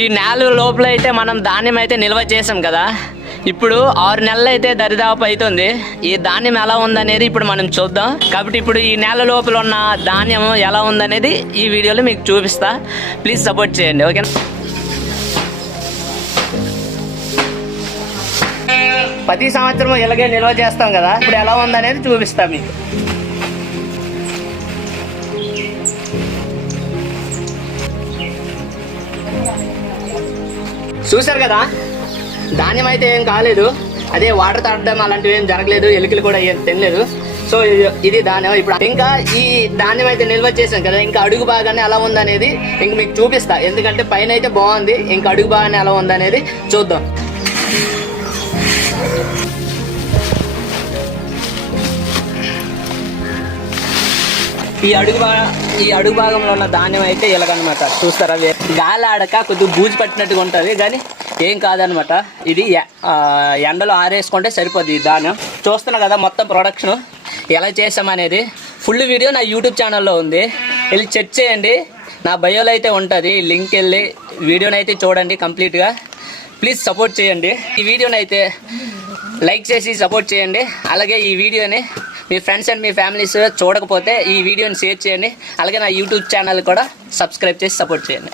ఈ 4 లోపల అయితే మనం ధాన్యం అయితే నిల్వ చేసాం కదా. ఇప్పుడు 6 నెలలు అయితే దరిదాపు అవుతుంది. ఈ ధాన్యం ఎలా ఉందనేది ఇప్పుడు మనం చూద్దాం. కాబట్టి ఇప్పుడు ఈ నెల లోపల ఉన్న ధాన్యం ఎలా ఉందనేది ఈ వీడియోలో మీకు చూపిస్తా. ప్లీజ్ సపోర్ట్ చేయండి, ఓకేనా. ప్రతి సంవత్సరం ఇలాగే నిల్వ చేస్తాం కదా, ఇప్పుడు ఎలా ఉందనేది చూపిస్తా మీకు. చూసారు కదా, ధాన్యం అయితే ఏం కాలేదు. అదే వాటర్ తాగడం అలాంటివి ఏం జరగలేదు, ఎలుకలు కూడా ఏం తినలేదు. సో ఇది ధాన్యం. ఇప్పుడు ఇంకా ఈ ధాన్యం అయితే నిల్వ చేసాం కదా, ఇంకా అడుగు భాగాన్ని ఎలా ఉందనేది ఇంక మీకు చూపిస్తా. ఎందుకంటే పైన అయితే బాగుంది, ఇంకా అడుగు భాగాన్ని ఎలా ఉందనేది చూద్దాం. ఈ అడుగు భాగంలో ఉన్న ధాన్యం అయితే ఇలాగనమాట. చూస్తారా, గాలి ఆడక కొద్దిగా బూజు పట్టినట్టుగా ఉంటుంది, కానీ ఏం కాదనమాట. ఇది ఎండలో ఆరేసుకుంటే సరిపోద్ది. ఈ ధాన్యం చూస్తున్నా కదా, మొత్తం ప్రొడక్షన్ ఎలా చేసామనేది ఫుల్ వీడియో నా యూట్యూబ్ ఛానల్లో ఉంది, వెళ్ళి చెక్ చేయండి. నా బయోలో అయితే ఉంటుంది, లింక్ వెళ్ళి వీడియోని అయితే చూడండి కంప్లీట్గా. ప్లీజ్ సపోర్ట్ చేయండి. ఈ వీడియోని అయితే లైక్ చేసి సపోర్ట్ చేయండి. అలాగే ఈ వీడియోని మీ ఫ్రెండ్స్ అండ్ మీ ఫ్యామిలీస్ చూడకపోతే ఈ వీడియోని షేర్ చేయండి. అలాగే నా యూట్యూబ్ ఛానల్ కూడా సబ్స్క్రైబ్ చేసి సపోర్ట్ చేయండి.